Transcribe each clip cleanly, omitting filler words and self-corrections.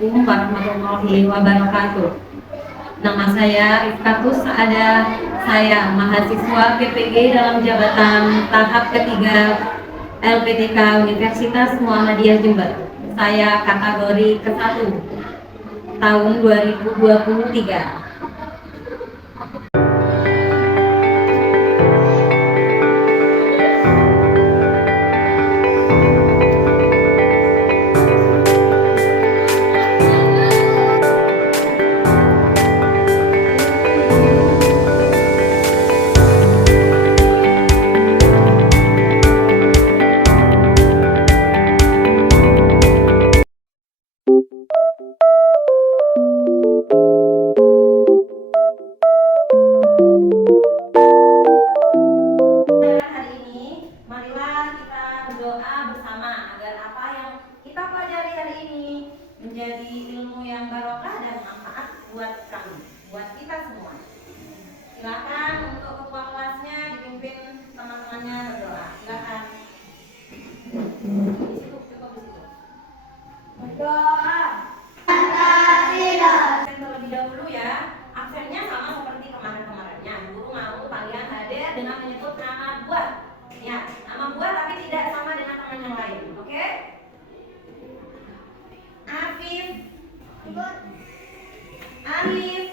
Assalamualaikum warahmatullahi wabarakatuh. Nama saya Rifkatus Saada. Saya mahasiswa PPG dalam jabatan tahap ketiga LPTK Universitas Muhammadiyah Jember. Saya kategori ke-1 tahun 2023. Menjadi ilmu yang barokah dan manfaat buat kami, buat kita semua. Silakan untuk ketua kelasnya dipimpin teman-temannya berdoa. Silakan. Di situ, cukup di situ. Berdoa. Terlebih dahulu ya, aksennya sama seperti kemarin-kemarinnya. Guru mau kalian hadir dengan menyebut nama buah. Ya, nama buah tapi tidak sama dengan teman yang lain. Oke? Afif, Alif,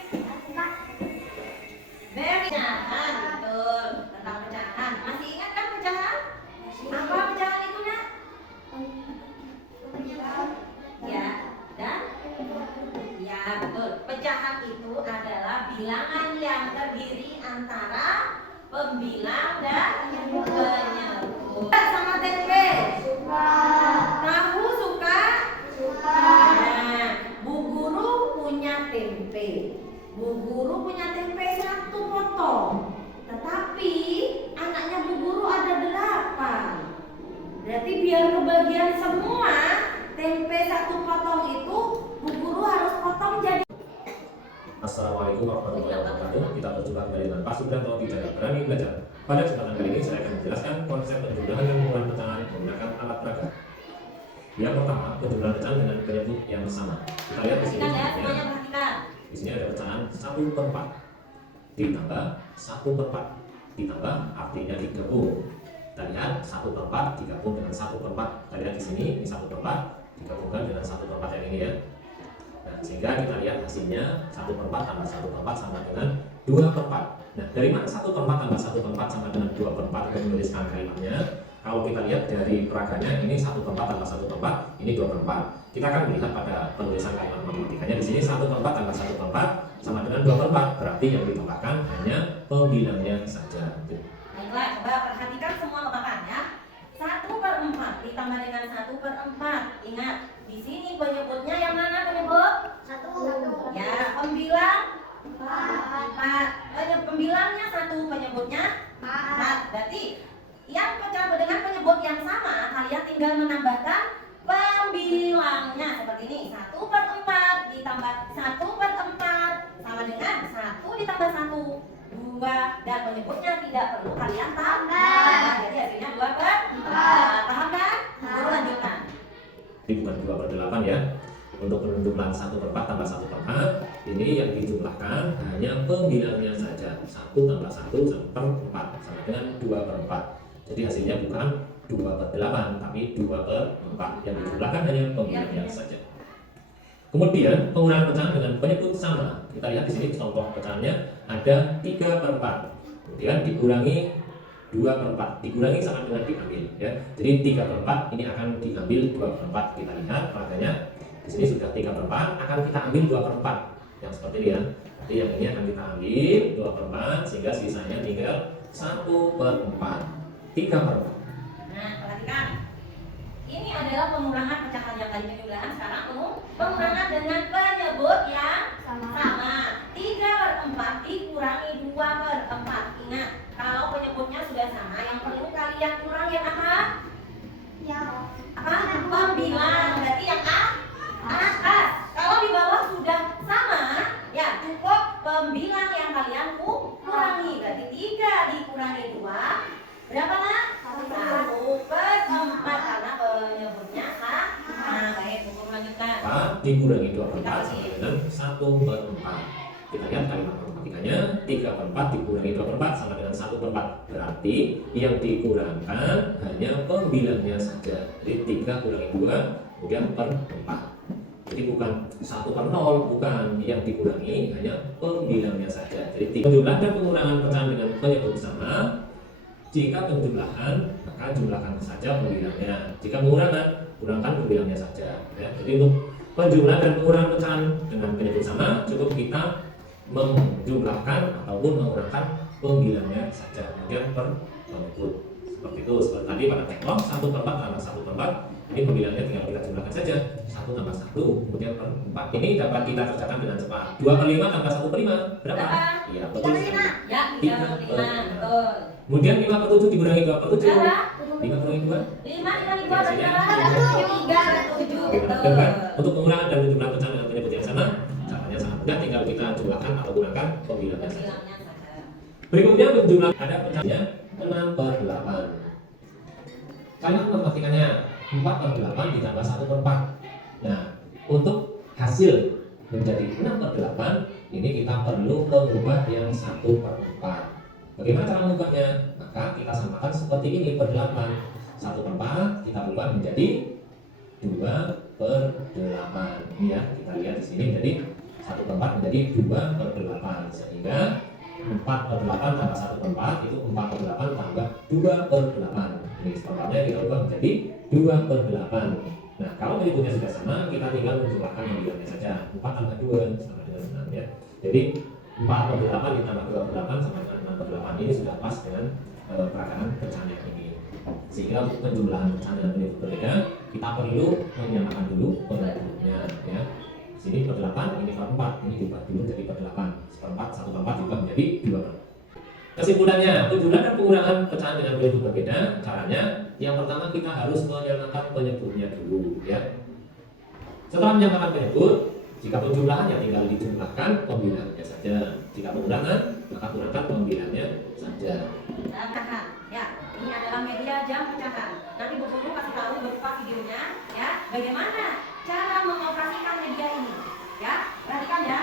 pecahan, betul, tentang pecahan. Masih ingat kan pecahan? Apa pecahan itu, Nak? Ya, dan? Ya, betul. Pecahan itu adalah bilangan yang terdiri antara pembilang dan penyebut. Sama tempe. Tahu suka? Nah, Bu Guru punya tempe. Bu Guru punya tempe 1 potong. Tetapi anaknya Bu Guru ada 8. Berarti biar kebagian semua tempe 1 potong itu Bu Guru harus potong jadi. Assalamualaikum warahmatullahi wabarakatuh. Kita berjumpa kembali dengan Pak Subrahto di channel Berani Belajar. Pada kesempatan kali ini saya akan menjelaskan konsep penjumlahan dan pengumpulan pecahan menggunakan alat peraga. Yang pertama, penjumlahan pecahan dengan penyebut yang sama. Kita lihat di sini. Di sini ada pecahan 1/4 ditambah 1/4 ditambah artinya digabung. Kita lihat 1/4 digabung dengan 1/4. Kita lihat di sini ini 1/4 digabungkan dengan 1/4 yang ini ya. Nah, sehingga kita lihat hasilnya 1/4 tambah 1/4 sama dengan 2/4. Nah, dari mana 1/4 tambah 1/4 sama dengan 2/4 untuk menuliskan kalimatnya? Kalau kita lihat dari peraganya ini 1/4 tambah 1/4 ini 2/4. Kita akan melihat pada penulisan kalimat matematikanya di sini 1/4 tambah 1/4 sama dengan 2/4. Berarti yang ditambahkan hanya pembilangnya saja. Baiklah, coba perhatikan semua lebakannya. 1/4 ditambah dengan 1/4. Ingat, di sini penyebutnya yang mana penyebut? 1. Ya, pembilang 4. Pembilangnya 1, penyebutnya 4. Berarti yang pecah dengan penyebut yang sama, kalian tinggal menambahkan pembilangnya seperti ini. 1/4 ditambah 1/4 sama dengan 1 ditambah 1, 2, dan penyebutnya tidak perlu kalian tambah. Jadi hasilnya 2/4. Paham kan? Guru lanjutkan. Ini bukan 2/8 ya. Untuk penentuan 1/4 tambah 1/4 ini yang dijumlahkan hanya pembilangnya saja. 1 tambah 1 1/4 sama dengan 2/4. Jadi hasilnya bukan 2/8 tapi 2/4. Yang dijumlahkan hanya pembilangnya saja. Kemudian penggunaan pecahan dengan penyebut sama. Kita lihat di sini contoh pecahannya ada 3/4. Kemudian dikurangi 2/4. Dikurangi sama dengan diambil ya. Jadi 3/4 ini akan diambil 2/4. Kita lihat peraganya. Di sini sudah 3/4 akan kita ambil 2/4 yang seperti ini ya. Jadi yang ini akan kita ambil 2/4 sehingga sisanya tinggal 1/4. 3/4. Nah, perhatikan. Ini adalah pengurangan pecahan yang tadi penjumlahan. Sekarang pengurangan dengan penyebut yang sama. 3/4 dikurangi 2/4. Ingat, kalau penyebutnya sudah sama, yang perlu kalian kurangi yang apa? Pembilang. Berarti yang atas. Kalau di bawah sudah sama, ya cukup pembilang yang kalian kurangi. Berarti 3 dikurangi 2 berapa, Nak? 1/4 karena penyebutnya sama. Nah, baik, lanjutkan. dikurangi 2/4 sama dengan 1/4. Kita lihat kalimat matematikanya, 3/4 dikurangi 2/4 sama dengan 1/4. Berarti yang dikurangkan hanya pembilangnya saja. Jadi 3 kurangi 2 kemudian per 4. Jadi bukan 1/0, bukan, yang dikurangi hanya pembilangnya saja. Jadi penjumlahan dan pengurangan pecahan dengan penyebut sama. Jika penjumlahan maka jumlahkan saja pembilangnya. Jika pengurangan kurangkan pembilangnya saja. Ya, jadi untuk penjumlahan dan pengurangan pecahan dengan penyebut sama cukup kita menjumlahkan ataupun mengurangkan pembilangnya saja, kemudian per penyebut. Seperti itu, seperti tadi pada teknolog 1/4 tambah 1/4, ini pembilangnya tinggal kita jumlahkan saja, 1 tambah 1 kemudian per 4. Ini dapat kita kerjakan dengan cepat. 2/5 tambah 1/5 berapa? Iya, betul sekali. Ya, 3/5. Betul. Kemudian 5/7 dikurangi 2/7. 5 kurangi 2. 5 kurangi 2 berapa? 3/7. Betul. Untuk pengurangan dan penjumlahan pecahan dengan penyebut yang sama, caranya sangat mudah, tinggal kita jumlahkan atau kurangkan pembilangnya saja. Berikutnya penjumlahan ada pecahannya 6/8. Kalimat matematikanya 4/8 ditambah 1/4. Nah, untuk hasil menjadi 6/8 ini kita perlu mengubah yang 1/4. Bagaimana cara mengubahnya? Maka kita samakan seperti ini per 8. 1/4 kita ubah menjadi 2/8. Ini ya, kita lihat di sini jadi 1/4 menjadi 2/8, sehingga 4/8 tambah 1/4 itu 4/8 tambah 2/8. Ini setelahnya kita ubah menjadi 2/8. Nah, kalau menyebutnya sudah sama, kita tinggal menjumlahkan pembilangnya saja. 4 tambah 2 sama dengan 6 ya. Jadi 4/8 ditambah 2/8 sama dengan 6/8. Ini sudah pas dengan peragaan pecahan yang ini. Sehingga untuk penjumlahan pecahan dengan penyebut berbeda, kita perlu menyamakan dulu penyebutnya ya. Sini per 8, ini per 4, ini diubah dulu jadi per 8. 1/4 diubah menjadi 2. Kesimpulannya, penjumlahan dan pengurangan pecahan dengan penyebut berbeda. Caranya, yang pertama kita harus menyamakan penyebutnya dulu ya. Setelah menyamakan penyebut, jika penjumlahan ya tinggal dijumlahkan pembilangnya saja. Jika pengurangan, maka kurangkan pembilangnya saja. Pecahan, ya. Ini adalah media jam pecahan. Nanti Bu Guru kasih tahu berupa videonya, ya. Bagaimana cara mengoperasikan media ini, ya. Perhatikan ya.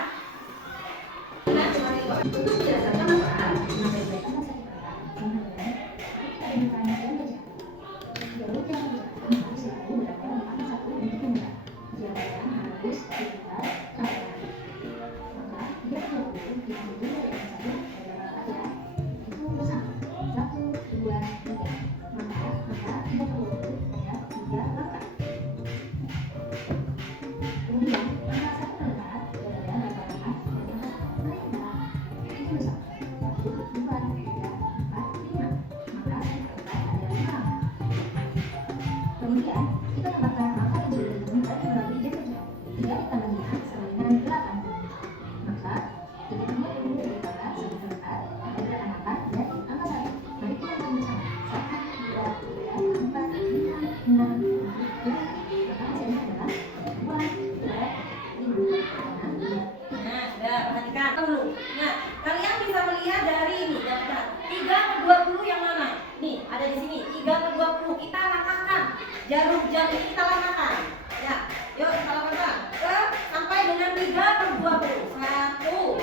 Jarum jam ini kita langkahkan. Ya, yuk kita langkahkan sampai dengan 3/20. 1,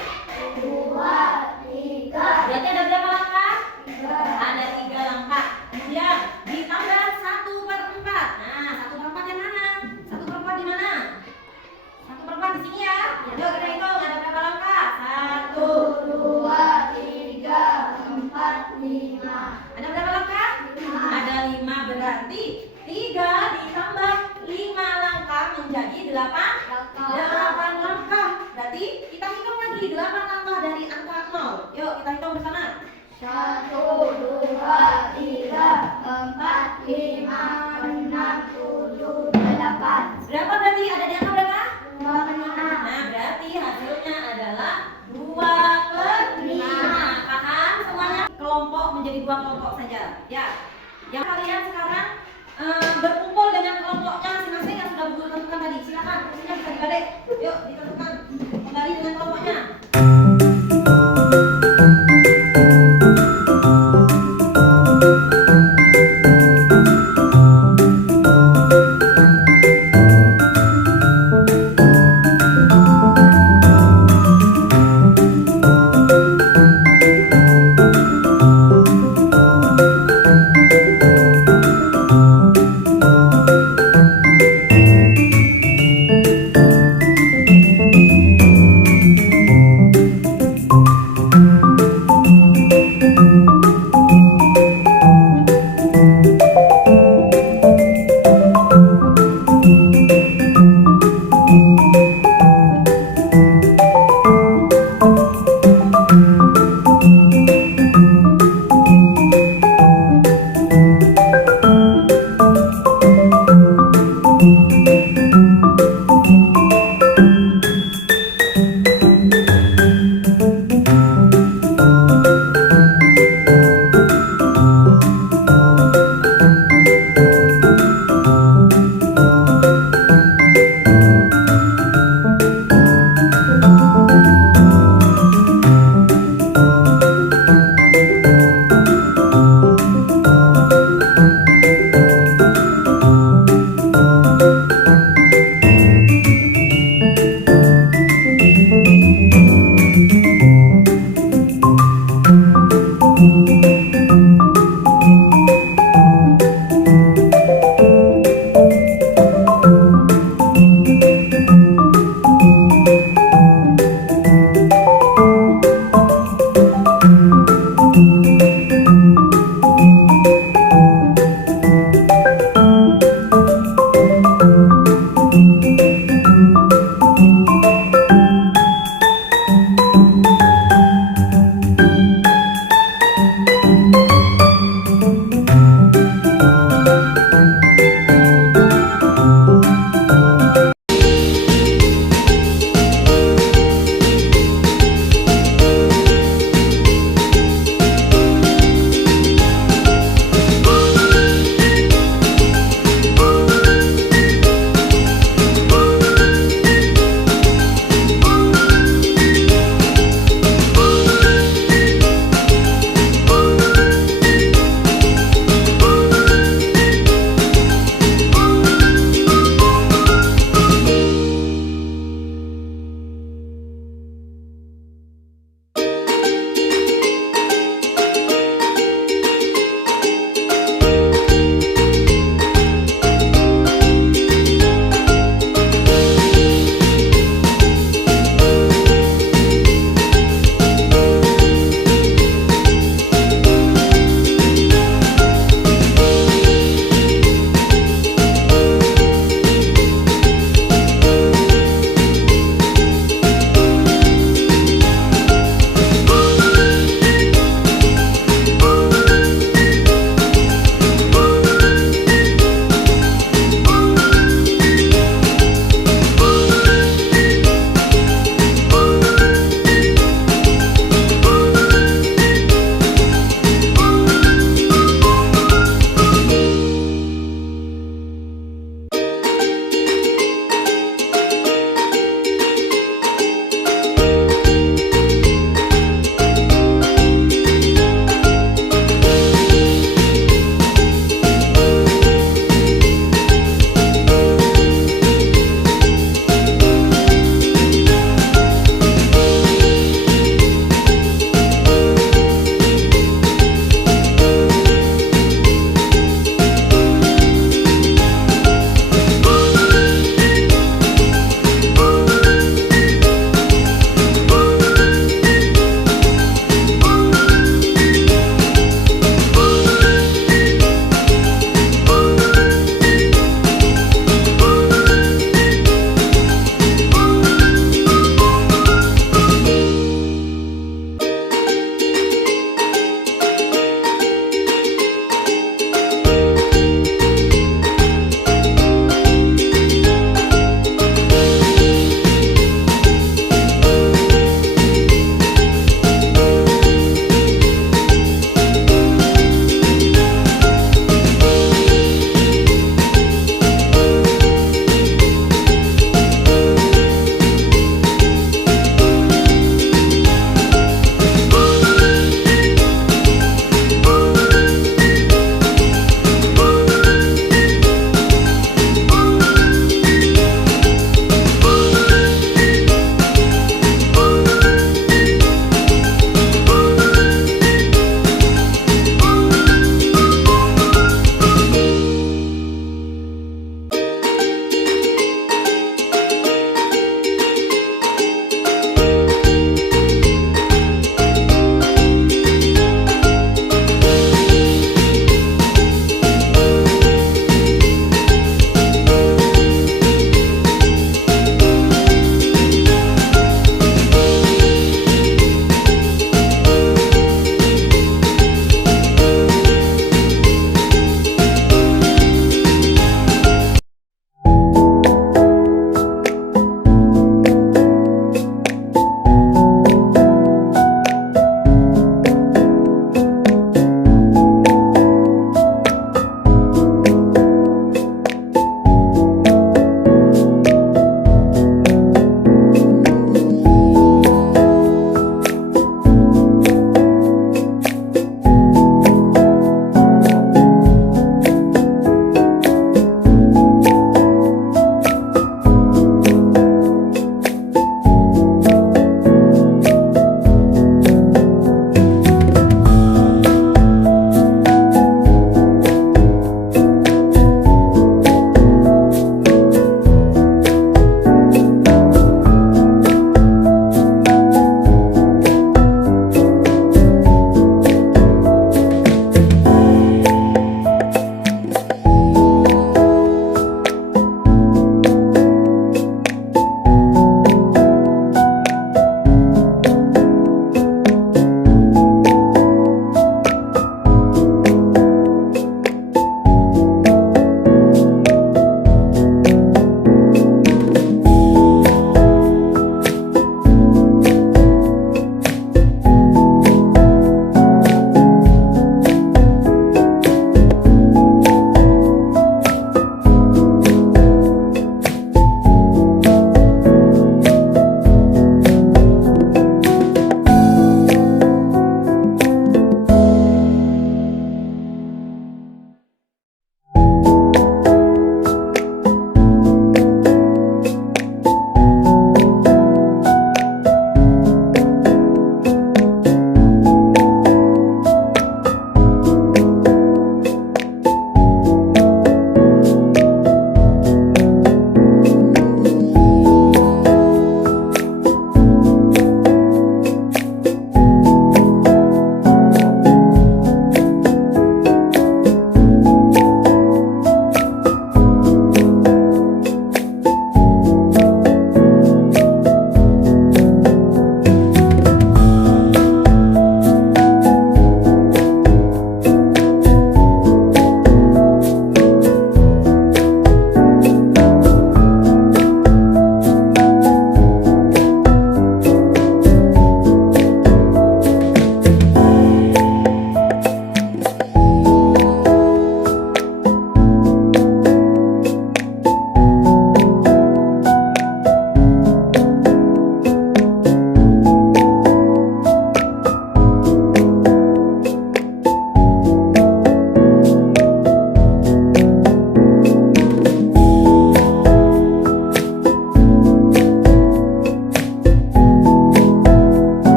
2, 3. Berarti ada berapa langkah? 3. Ada 3 langkah. Kemudian ditambah 1/4. Nah, 1/4 yang mana? 1/4 di mana? 1/4 di sini ya. Yuk kita hitung ada berapa langkah? 1, 2, 3, 4, 5. Ada berapa langkah? 5. Ada 5, berarti 3 ditambah 5 langkah menjadi 8 langkah. Berarti kita hitung lagi 8 langkah dari angka 0. Yuk kita hitung bersama. 1, 2, 3, 4, 5, 6, 7, 8. Berapa berarti? Ada di angka berapa? 2/5. Nah berarti hasilnya adalah 2/5. Paham semuanya? Kelompok menjadi 2 kelompok saja. Ya. Yang kalian sekarang berkumpul dengan kelompoknya masing-masing yang sudah Bu tentukan tadi. Silakan, kursinya bisa dibalik. Yuk, ditentukan kembali dengan kelompoknya.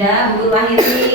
Sudah, Bu Guru akhiri.